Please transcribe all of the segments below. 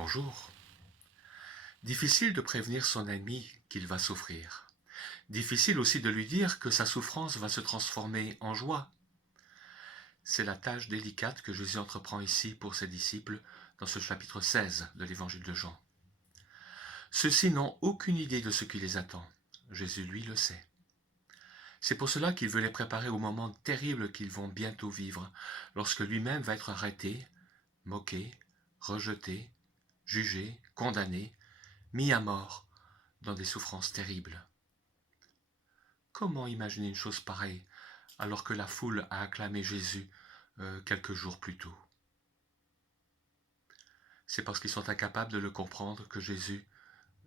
Bonjour. Difficile de prévenir son ami qu'il va souffrir. Difficile aussi de lui dire que sa souffrance va se transformer en joie. C'est la tâche délicate que Jésus entreprend ici pour ses disciples dans ce chapitre 16 de l'évangile de Jean. Ceux-ci n'ont aucune idée de ce qui les attend. Jésus, lui, le sait. C'est pour cela qu'il veut les préparer au moment terrible qu'ils vont bientôt vivre, lorsque lui-même va être arrêté, moqué, rejeté, jugé, condamné, mis à mort dans des souffrances terribles. Comment imaginer une chose pareille alors que la foule a acclamé Jésus quelques jours plus tôt? C'est parce qu'ils sont incapables de le comprendre que Jésus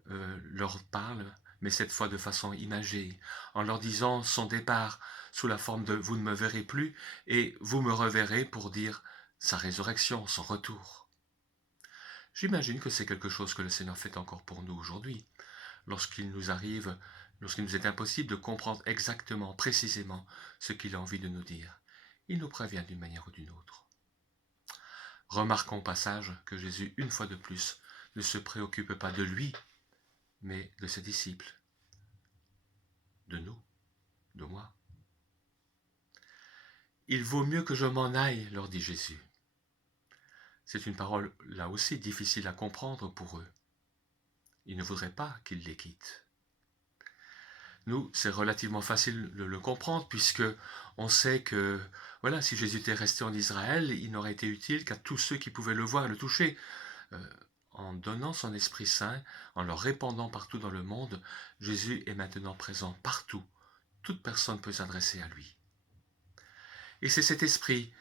leur parle, mais cette fois de façon imagée, en leur disant son départ sous la forme de « vous ne me verrez plus » et « vous me reverrez » pour dire sa résurrection, son retour. J'imagine que c'est quelque chose que le Seigneur fait encore pour nous aujourd'hui, lorsqu'il nous est impossible de comprendre exactement, précisément, ce qu'il a envie de nous dire. Il nous prévient d'une manière ou d'une autre. Remarquons au passage que Jésus, une fois de plus, ne se préoccupe pas de lui, mais de ses disciples, de nous, de moi. Il vaut mieux que je m'en aille, leur dit Jésus. C'est une parole, là aussi, difficile à comprendre pour eux. Il ne voudrait pas qu'ils les quittent. Nous, c'est relativement facile de le comprendre puisque on sait que, voilà, si Jésus était resté en Israël, il n'aurait été utile qu'à tous ceux qui pouvaient le voir, le toucher. En donnant son Esprit Saint, en le répandant partout dans le monde, Jésus est maintenant présent partout. Toute personne peut s'adresser à lui. Et c'est cet Esprit,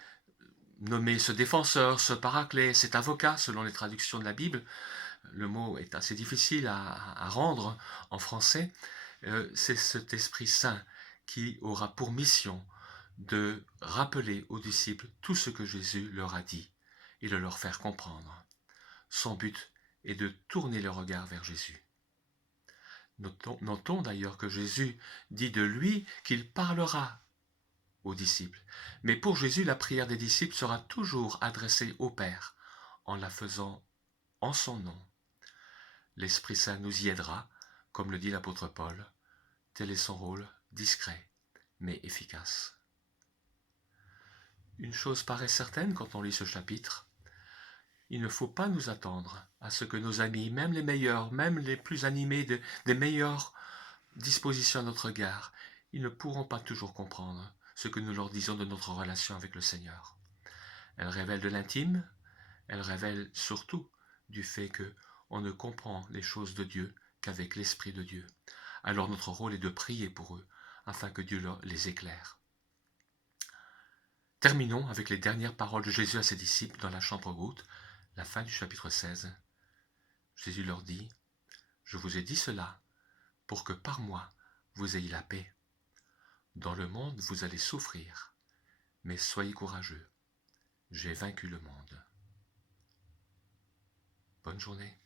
nommé ce défenseur, ce paraclet, cet avocat, selon les traductions de la Bible, le mot est assez difficile à rendre en français, c'est cet Esprit Saint qui aura pour mission de rappeler aux disciples tout ce que Jésus leur a dit et de leur faire comprendre. Son but est de tourner le regard vers Jésus. Notons d'ailleurs que Jésus dit de lui qu'il parlera aux disciples. Mais pour Jésus, la prière des disciples sera toujours adressée au Père, en la faisant en son nom. L'Esprit Saint nous y aidera, comme le dit l'apôtre Paul. Tel est son rôle, discret, mais efficace. Une chose paraît certaine quand on lit ce chapitre. Il ne faut pas nous attendre à ce que nos amis, même les meilleurs, même les plus animés, des meilleures dispositions à notre égard, ils ne pourront pas toujours comprendre ce que nous leur disons de notre relation avec le Seigneur. Elle révèle de l'intime, elle révèle surtout du fait que on ne comprend les choses de Dieu qu'avec l'Esprit de Dieu. Alors notre rôle est de prier pour eux, afin que Dieu les éclaire. Terminons avec les dernières paroles de Jésus à ses disciples dans la chambre haute, la fin du chapitre 16. Jésus leur dit, « Je vous ai dit cela, pour que par moi vous ayez la paix. Dans le monde vous allez souffrir, mais soyez courageux, j'ai vaincu le monde. » Bonne journée.